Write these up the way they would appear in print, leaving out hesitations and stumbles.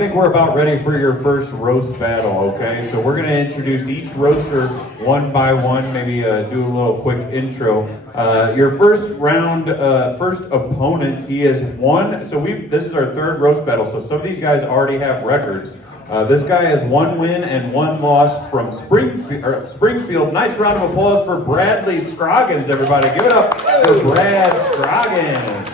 think we're about ready for your first roast battle, okay? So we're gonna introduce each roaster one by one, maybe do a little quick intro. Your first round, first opponent, he has won, so this is our third roast battle, so some of these guys already have records. This guy has 1 win and 1 loss from Springfield. Nice round of applause for Bradley Scroggins, everybody. Give it up for Brad Scroggins.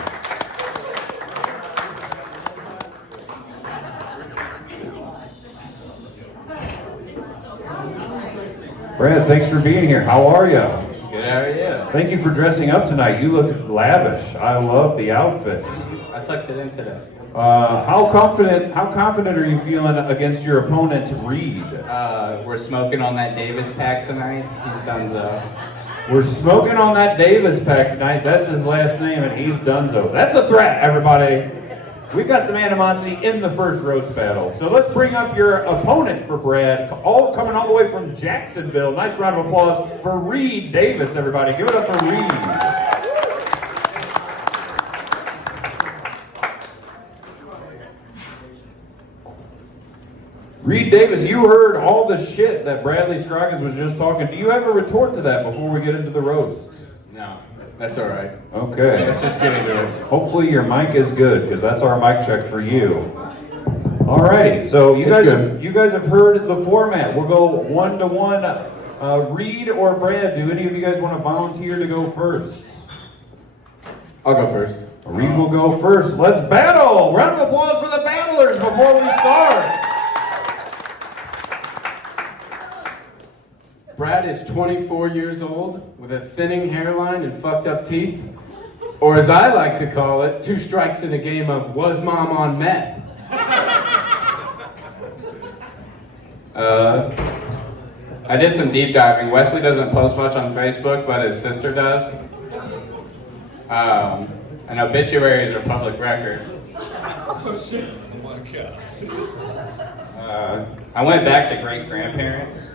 Brad, thanks for being here. How are you? Good, how are you? Thank you for dressing up tonight. You look lavish. I love the outfits. I tucked it in today. How confident are you feeling against your opponent, Reed? We're smoking on that Davis pack tonight. He's donezo. We're smoking on that Davis pack tonight. That's his last name, and he's donezo. That's a threat, everybody. We've got some animosity in the first roast battle. So let's bring up your opponent for Brad, coming all the way from Jacksonville. Nice round of applause for Reed Davis, everybody. Give it up for Reed. Reed Davis, you heard all the shit that Bradley Scroggins was just talking. Do you have a retort to that before we get into the roast? No, that's all right. Okay. So let's just get into it. Hopefully your mic is good, because that's our mic check for you. All right, so you guys have heard the format. We'll go 1-to-1. Reed or Brad, do any of you guys want to volunteer to go first? I'll go first. Reed will go first. Let's battle! Round of applause for the battlers before we start. Brad is 24 years old with a thinning hairline and fucked up teeth. Or as I like to call it, 2 strikes in a game of was mom on meth. I did some deep diving. Wesley doesn't post much on Facebook, but his sister does. And obituaries are public record. Oh shit. Oh my god. I went back to great-grandparents.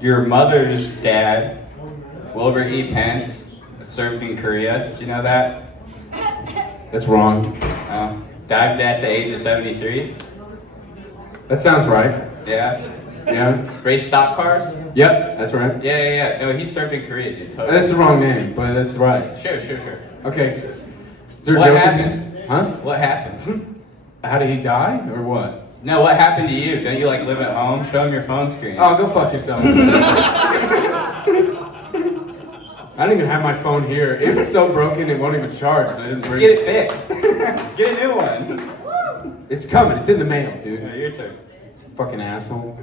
Your mother's dad, Wilbur E. Pence, served in Korea. Do you know that? That's wrong. Died at the age of 73. That sounds right. Yeah. Yeah? Raced stock cars? Yep, that's right. Yeah. No, he served in Korea, dude. Totally. That's the wrong name, but that's right. Sure. Okay. Is there a What joke? happened? Huh? What happened? How did he die, or what? No, what happened to you? Don't you like live at home? Show him your phone screen. Oh, go fuck yourself. I don't even have my phone here. It's so broken it won't even charge. So I didn't bring Get it fixed. Get a new one. It's coming. It's in the mail, dude. Yeah, your turn. Fucking asshole.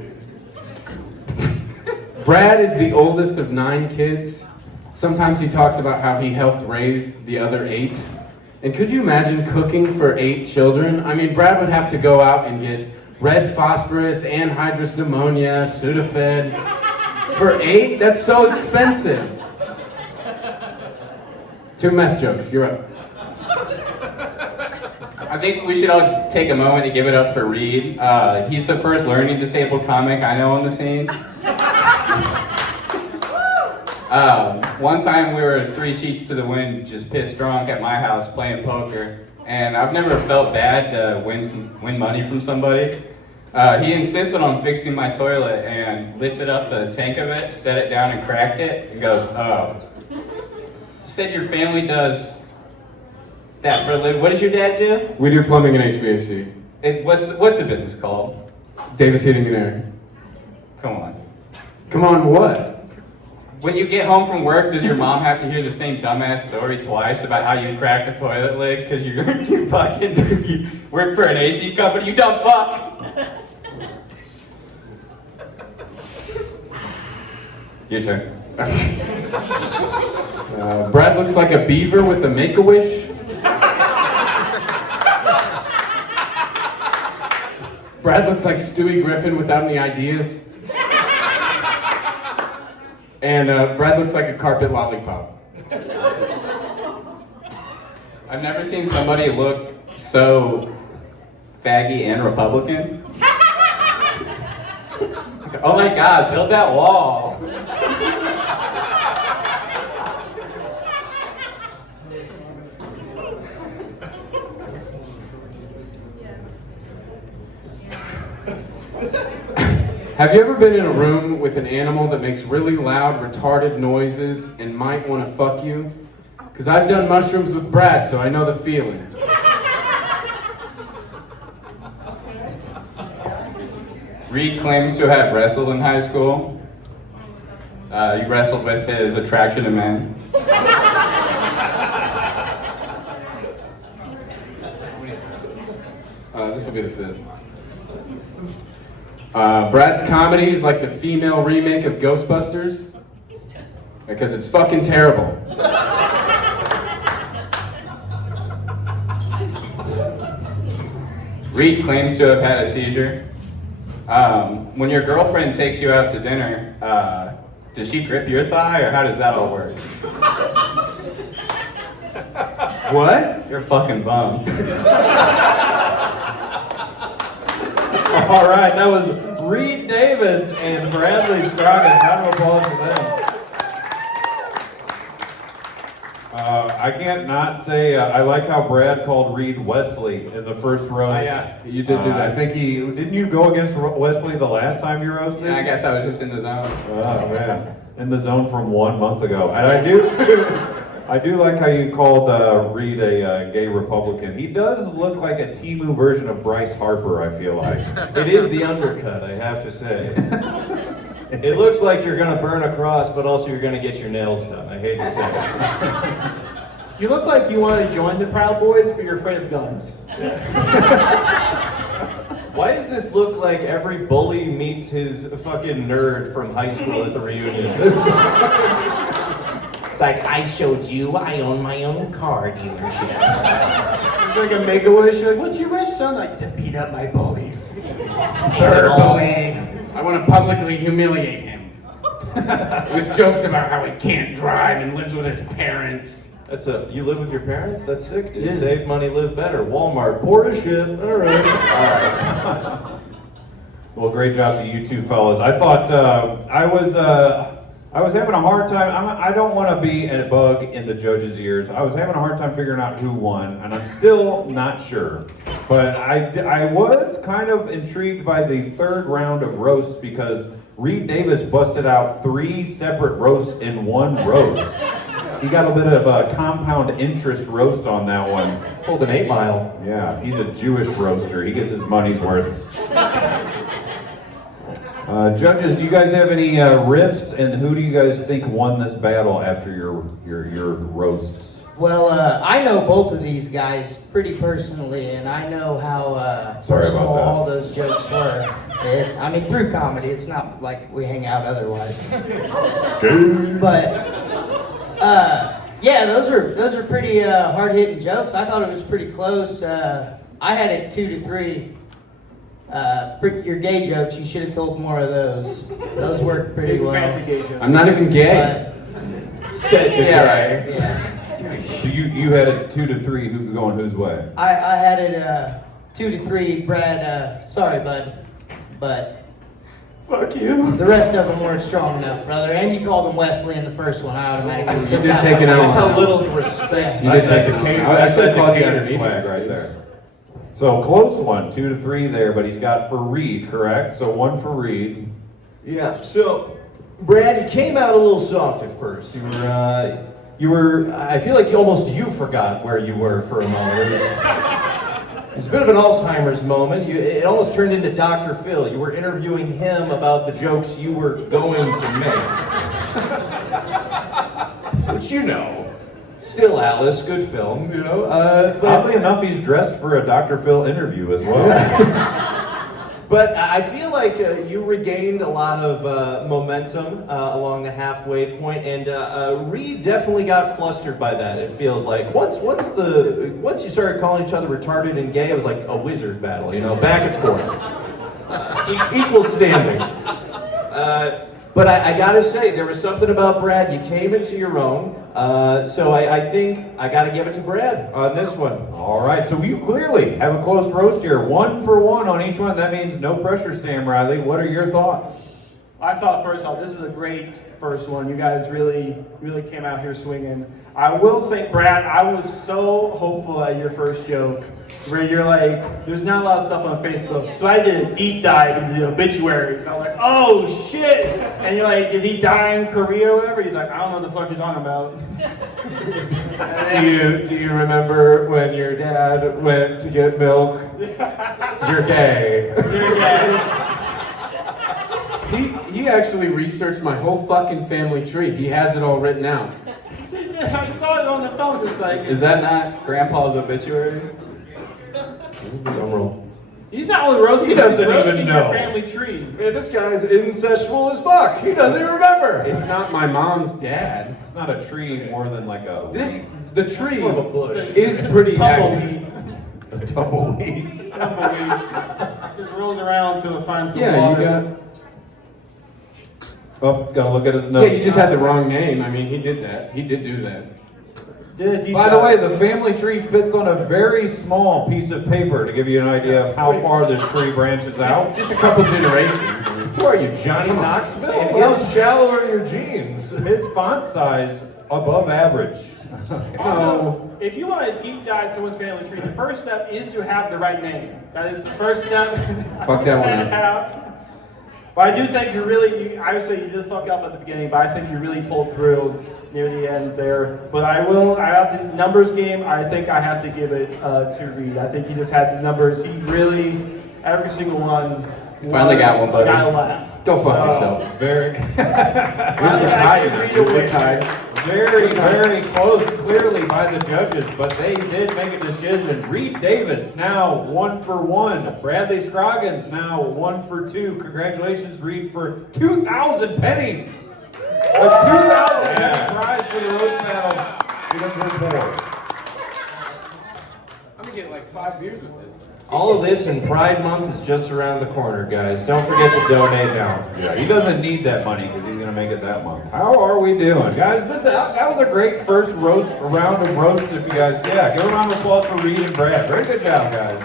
Brad is the oldest of 9 kids. Sometimes he talks about how he helped raise the other 8. And could you imagine cooking for 8 children? I mean, Brad would have to go out and get red phosphorus, anhydrous pneumonia, Sudafed. For 8? That's so expensive. 2 meth jokes. You're up. I think we should all take a moment to give it up for Reed. He's the first learning disabled comic I know on the scene. One time we were 3 sheets to the wind, just pissed drunk at my house playing poker, and I've never felt bad to win money from somebody. He insisted on fixing my toilet and lifted up the tank of it, set it down and cracked it, and goes, "Oh, you said your family does that for a living. What does your dad do?" We do plumbing and HVAC. What's the business called? Davis Heating and Air. Come on. Come on, what? When you get home from work, does your mom have to hear the same dumbass story twice about how you cracked a toilet lid because you work for an AC company? You dumb fuck! Your turn. Brad looks like a beaver with a Make-A-Wish. Brad looks like Stewie Griffin without any ideas. And Brad looks like a carpet lollipop. I've never seen somebody look so faggy and Republican. Oh my God, build that wall. Have you ever been in a room with an animal that makes really loud, retarded noises and might want to fuck you? Because I've done mushrooms with Brad, so I know the feeling. Reed claims to have wrestled in high school. He wrestled with his attraction to men. This will be the fifth. Brad's comedy is like the female remake of Ghostbusters because it's fucking terrible. Reed claims to have had a seizure. When your girlfriend takes you out to dinner, does she grip your thigh, or how does that all work? What? You're a fucking bum. All right, that was Reed Davis and Bradley Scroggins. Round of applause for them. I can't not say I like how Brad called Reed Wesley in the first roast. Yeah, you did do that. I think didn't you go against Wesley the last time you roasted? I guess I was just in the zone. Oh man, in the zone from 1 month ago. And I do like how you called Reed a gay Republican. He does look like a Temu version of Bryce Harper, I feel like. It is the undercut, I have to say. It looks like you're gonna burn a cross, but also you're gonna get your nails done. I hate to say it. You look like you want to join the Proud Boys, but you're afraid of guns. Why does this look like every bully meets his fucking nerd from high school at the reunion? It's like, I showed you I own my own car dealership. It's like a Make-A-Wish. You're like, what's your wish, son? Like, to beat up my bullies. Verbally. I want to publicly humiliate him with jokes about how he can't drive and lives with his parents. You live with your parents? That's sick, dude. Yeah. Save money, live better. Walmart, poor as shit. All right. Well, great job to you two fellas. I thought I was having a hard time. I don't want to be a bug in the judges' ears. I was having a hard time figuring out who won, and I'm still not sure. But I was kind of intrigued by the third round of roasts because Reed Davis busted out 3 separate roasts in one roast. He got a bit of a compound interest roast on that one. Pulled an 8 Mile. Yeah, he's a Jewish roaster. He gets his money's worth. Judges, do you guys have any riffs, and who do you guys think won this battle after your roasts? Well, I know both of these guys pretty personally, and I know how Sorry about personal that. all those jokes were. I mean, through comedy, it's not like we hang out otherwise. But yeah, those are pretty hard-hitting jokes. I thought it was pretty close. I had it 2-3. Your gay jokes, you should have told more of those. Those worked pretty well. I'm not even gay. Said the guy. Yeah. So you had it 2-3. Who going whose way? I had it 2-3. Brad, sorry, bud, but Fuck you. the rest of them weren't strong enough, brother. And you called him Wesley in the first one. I automatically You took did that take it one. out. That's how little respect You did take the it. Decatur, I that's should the have called you Decatur out swag right there. So close one, 2-3 there, but he's got for Reed, correct? So 1 for Reed. Yeah, so, Brad, you came out a little soft at first. You were, I feel like almost you forgot where you were for a moment. It was a bit of an Alzheimer's moment. It almost turned into Dr. Phil. You were interviewing him about the jokes you were going to make. Which you know. Still Alice, good film, you know. Oddly enough, he's dressed for a Dr. Phil interview as well. But I feel like you regained a lot of momentum along the halfway point, and Reed definitely got flustered by that. It feels like once you started calling each other retarded and gay, it was like a wizard battle, you know, back and forth, equal standing. But I gotta say, there was something about Brad. You came into your own, so I think I gotta give it to Brad on this one. All right, so you clearly have a close roast here. 1 for 1 on each one. That means no pressure, Sam Riley. What are your thoughts? I thought first off, this was a great first one. You guys really came out here swinging. I will say, Brad, I was so hopeful at your first joke, where you're like, there's not a lot of stuff on Facebook, so I did a deep dive into the obituaries. I was like, oh shit! And you're like, did he die in Korea or whatever? He's like, I don't know what the fuck you're talking about. Do you remember when your dad went to get milk? You're gay. You're gay. He actually researched my whole fucking family tree. He has it all written out. I saw it on the phone, just like. Is that not Grandpa's obituary? Drum roll. He's not only roasting, He doesn't he's roasting even your know. family tree. Man, this guy's incestual as fuck. He doesn't even remember. It's not my mom's dad. It's not a tree more than like a The tree More of a bush. is pretty Tumbleweed. active. tumbleweed. Tumbleweed. Just rolls around to find some Yeah, water. you got. Oh, gotta look at his Yeah, notes. you just had the wrong name. I mean, he did that. He did do that. Did a deep By the dive. way, the family tree fits on a very small piece of paper to give you an idea of how far this tree branches out. Just a couple generations. Who are you, Johnny Knoxville? How shallow are your jeans? His font size above average. Also, if you want to deep dive someone's family tree, the first step is to have the right name. That is the first step. Fuck that one Set out. But I do think obviously you did fuck up at the beginning, but I think you really pulled through near the end there. But I have the numbers game, I think I have to give it to Reed. I think he just had the numbers. He really, every single one. Finally got one, buddy. Got a laugh. Go fuck So, yourself. Very, We're tied. We're tied. very, very close, clearly by the judges, but they did make a decision. Reed Davis now 1 for 1. Bradley Scroggins now 1 for 2. Congratulations, Reed, for 2,000 pennies. A 2,000 penny prize for the roast battle. You don't get more. I'm gonna get like 5 beers with this. All of this in Pride Month is just around the corner, guys. Don't forget to donate now. Yeah, he doesn't need that money because he's gonna make it that month. How are we doing, guys? That was a great first round of roasts. If you guys, give a round of applause for Reed and Brad. Very good job, guys.